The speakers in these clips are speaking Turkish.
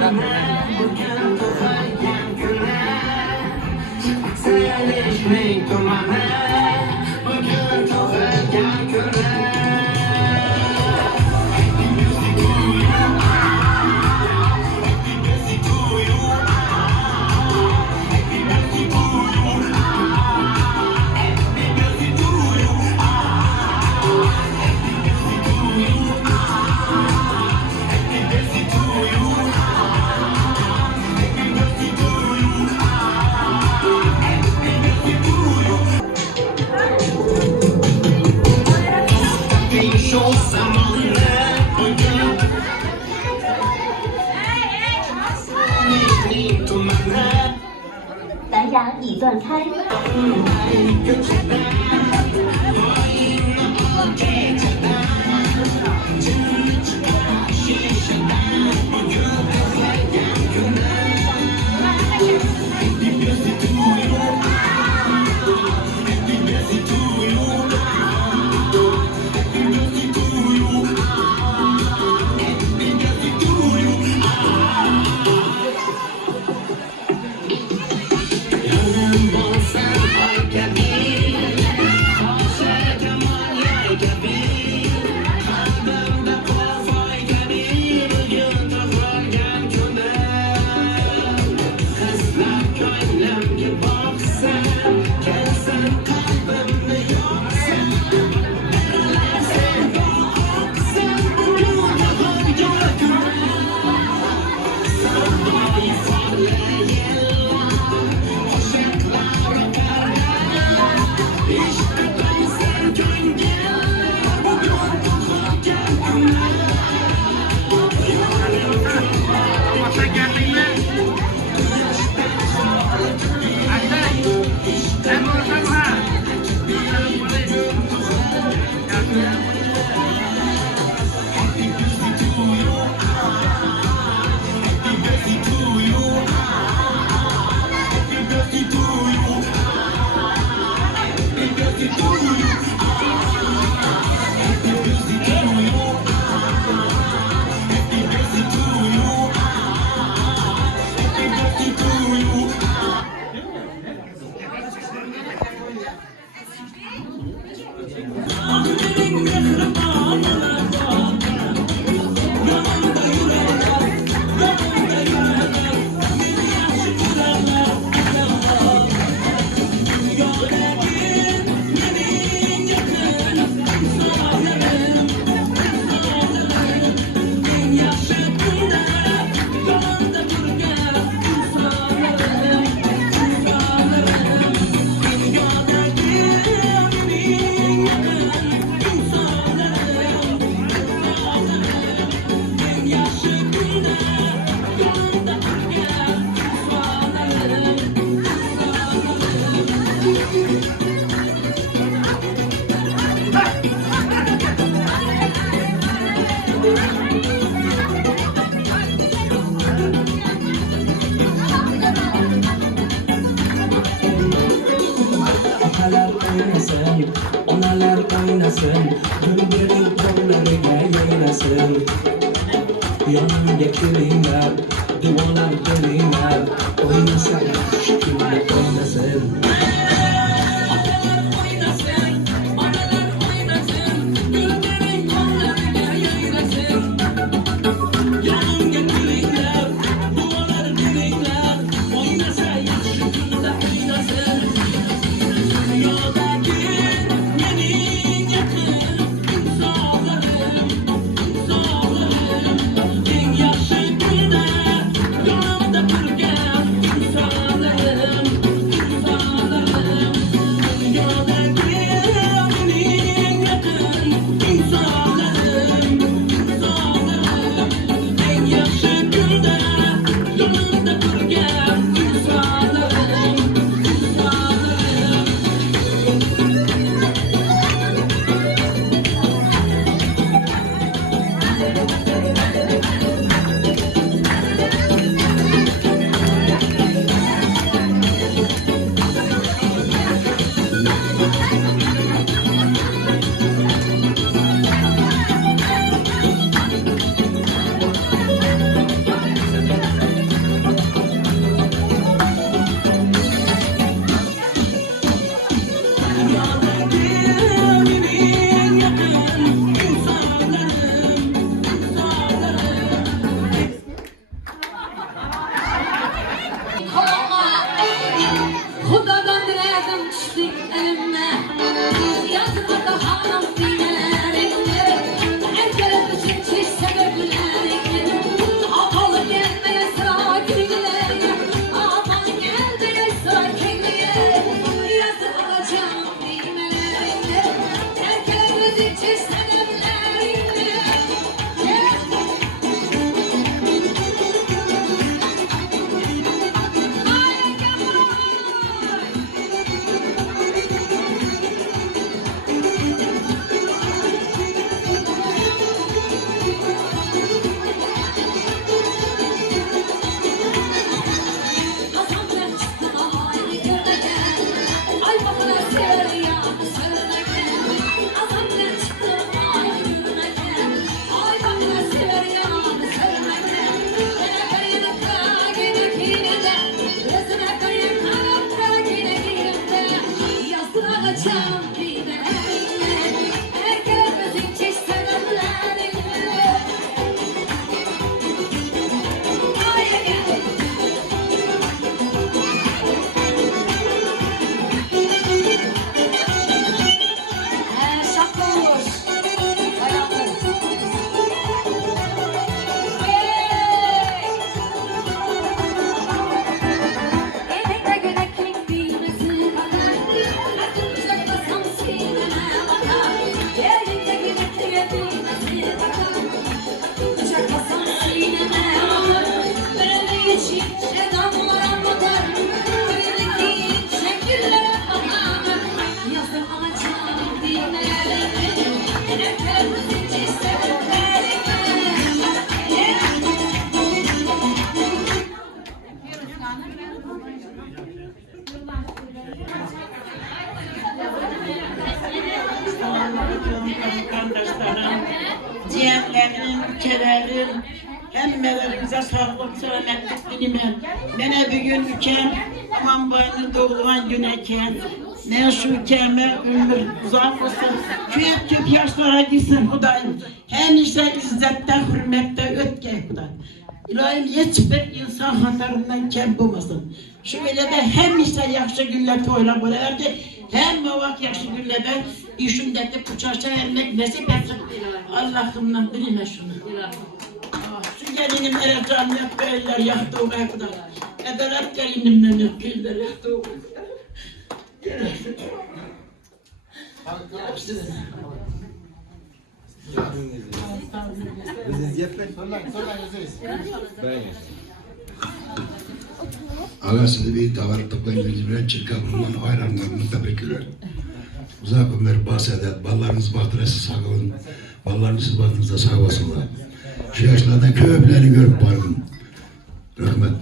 Bugün toplayken güne Sevişmeyin kumane Bugün toplayken güne蓝牙已断开。Onalar oynasın, bülbül kollarıyla yaynasın. Yanımda kelingler, dualar kelingler, oynasa şekilde oynasın. ülkelerin, ülkelerin hemmelerimize sağlık, selametlik dilimem. Mene bugün ülkem, aman boynu doğulan gün eken. Ne şu ülkeme ömür uzak olsun, küçük yaşlara gitsin Hudayım. Hemşe izzette, hürmette ötken Hudayım. İlahim hiçbir insan hatarından kem bulmasın. Şöyle de hemşe yaxşı günler toyla bırakırdı. Hem mavak yaxşı günlerde işindeki uçaşa ermek nasip etsin. Allah'ımdan bilme şunu. Şu gelinim Ercan yapıyorlar yaktı o kadar. Ederat gelinimden yapıyorlar yaktı o kadar. Ağa sizi bir davarlıkla İngilizce çıkarmanın hayranlarını tebrikler. Uzak ömür bahsedet, ballarınız bahtırası sağ olun. Ballarınız bahtınızda sağ olasınlar. Şu yaşlarda köplerini görüp varım. Rahmet.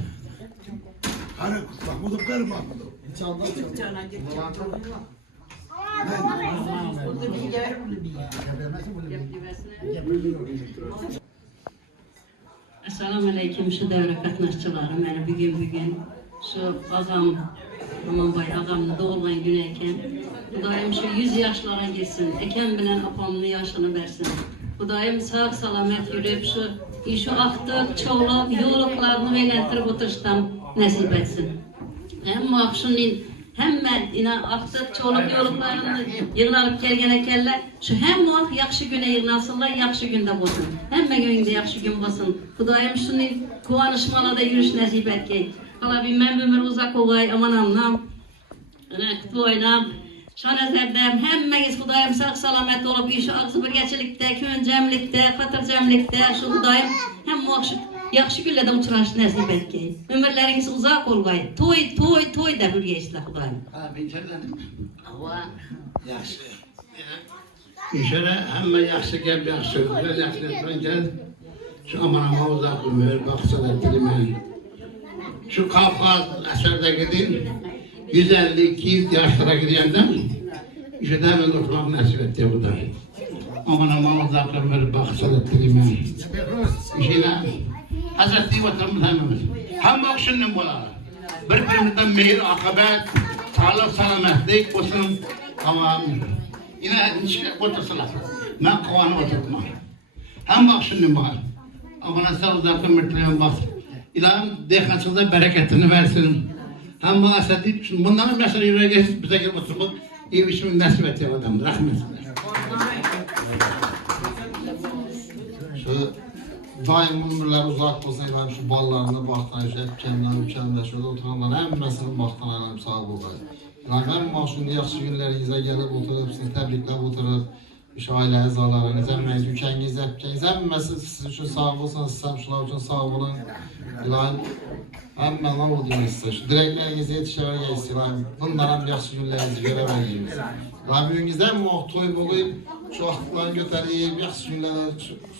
Hani bak bulduk karım bak bulduk. Assalamu alaikum şu devre katnaşçılarım. Yani bugün şu ağam, aman bay ağamın doğulan günü eken. Hudayım şu 100 yaşlara girsin. Eken bilen apamını yaşını versin. Hudayım sağ salamet yürüyüp şu aktık, çoğulup, yoluklarını veynettirip oturuştan nasip etsin. Hem akşının hemen ina aktık, çoğulup, yoluklarını yığınalıp gelgen ekerler. Şu hem muaf yakşı güne yığınasınlar, yakşı günde bozun. Hemen önünde yakşı gün bozun. Hudayım şunu kuvanışmalarda yürüyüş nasip etken. Hala bilmem ömür uzak olay, aman anlam. Kutu oynam. Şan ezerdem, hemmeniz Hudayım sağ salamet olup, şu ağzı bir geçilikte, kön cemlikte, katır cemlikte, şu Hudayım hem muaf yaxşı güllerde uçuraş nasip etken. Ömürleriniz uzak olgay. Toy da bir geçti Hudayım. Ben çerledim mi? Allah. Yaxşı. İşare hemme yaxşı gel yaxşı. Ben yaxşı ben gel. Şu aman uzak ömür baksalar dilime. Şu Kafkas eserde gidin. 150-200 yaşlara gidiyenden işte hemen oturmak nasip etti bu da. Aman uzak ömür baksalar dilime. İşte Hazreti Vatanımız hemmemiz. Hem bakışının bulalar. Birbirimizden mehir, akabet, sağlık, selametlik olsun. Ama yine hiç otursalar. Ben kovanı oturtmam. Hem bakışının var. Ama nasıl uzaktan mürtleyen bak. İlahım dehansızda bereketini versin. Hem bana sedip, şimdi bunların mesela yüreğe geçip bize gelip oturmak iyi bir şey nasip etti adam. Rahmet. Şu daim ömürler uzak olsa ilan şu ballarını baktan hep kendimden şöyle oturanlar hemmesinin baktan ayrılıp sağ olun. Yani ben maaşında yaxşı günlerinize gelip oturup sizi tebrikler oturup şu aile azalarınız, emmeyiz, ülkeniz, hepkeniz, emmesi sizin için sağ olsun, sizin şunlar için sağ olun. İlahi, hemen ne oldu size? Şu dileklerinizi yetiştirmeye gelsin. Bunların yaxşı günlerinizi göremeyiniz. İlahi, bugünüzden muhtemelen toy buluyup, şu vaxtlarını götürüp, yaxşı günlerden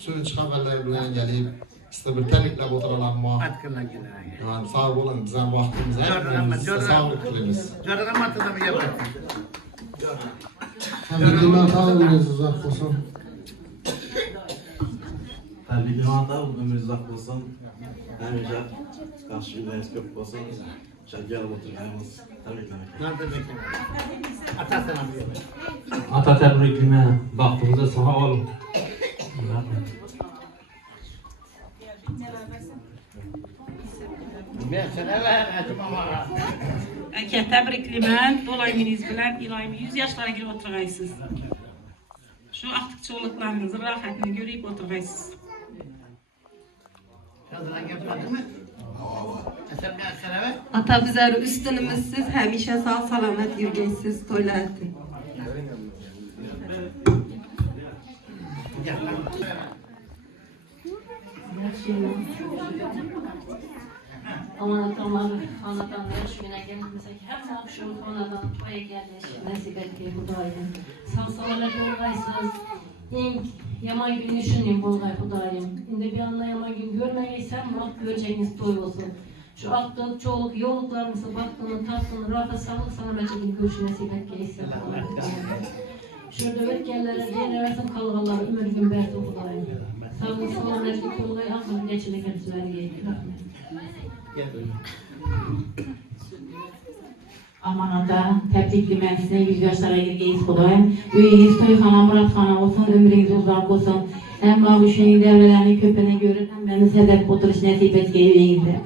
suyun çıkaberler bilen gelip, size bir tebrikler oturalım mı? Yani sağ olun, bize vaxtımıza hepimiz sağ olun dileriz. Görürüm atıda bir yapar. Tebrikler sağ olun, uzak olsun. Tabii bir anda ömür uzak olsun. Ayrıca karşı günleriniz köpük olsun. Şarkıya oturmayımız. Tebrikler. Nerede bekliyorum? Atasına bir yapar. Ata tebrikine baktığınızda sağ olun. Ben sana vermedim ama. Tebriklimen, dolayınız bilen İlahim 100 yaşlara girip oturgaysız. Şu aktık çoğuluklarınızın rahatını görüp oturgaysız. Yazılan yapmadın mı? Sen bir sana ver. Ata bizler üstünümüzsüz, hemişe sağ salamet yürgeysiz toylattı. Aman atamlar, anadan yaş güne gelmesek hem akşam anadan toya gelmiş nasip ettiği Hudayım. Sağ salamet olgaysınız. İlk yaman gün düşünün Bulgay Hudayım. Şimdi bir anda yaman gün görmeyeysem bak göreceğiniz toy olsun. Şu aktık çoğuluk yoluklarımızı baktığını tattığını rahat sağlık salametini görüş nasip etgeyse. Şurada ötkenlere diğer versin kalgaları ömür gün berdi Hudayım. Sağ olun, eski kolay aklım geçine kendisine geliyor. Amanada təbrikli size 100 yaşlara girgeyiz Xudayım. Öyünüz toyxana, muratxana olsun, ömrünüz uzak olsun. Hem bu şeyin devrelerini köpene görür, hem beni sedef oturuş nasip etkeyi öyünüzde.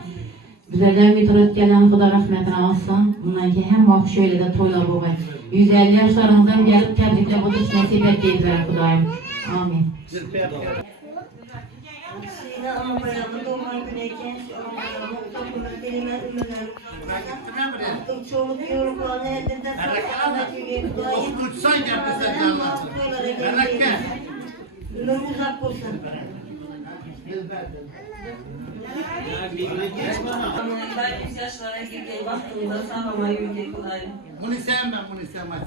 Bizlerden bir taraf gelen Xuda rahmetine alsın. Bundan ki hem vakit şöyle de toylar olmayı. 150 yaşlarınızdan gelip təbrikle oturuş nasip etkeyi bizlere Xudayım. Amin. Şeyde ama bayanı doğan güneyken şu an bayanı okutma kelime ümürler. Artık çoluk yoruklarını elinde saklanmak gibi dayım. Tutsan yapmışsın canlar. Merak Ömür uzak olsun. Ben 100 yaşlara girdiğim vaxtımda sağlama yürüdük Xudayım. Bunu sevmem, bunu sevmem.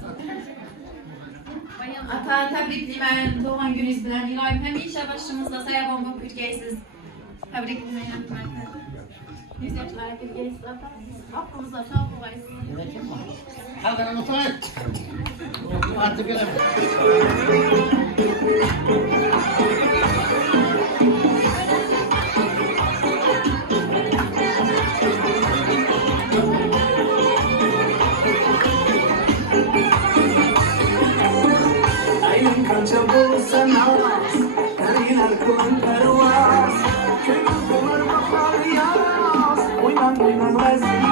Ata təbrikliyim doğan gününüz bilen. İlayim həmişə başımızda sayabon bu ülkəysiz. Təbrikliyim. 100 yaşlara girgeysiz ata. Hakkımızda sağ olaysın. Hadi otur. Artık öyle. Ayın kaça bulsan avaz, kariler kulun pervaz. Köyün bulur bakar yaz, oynan oynan vazgeç.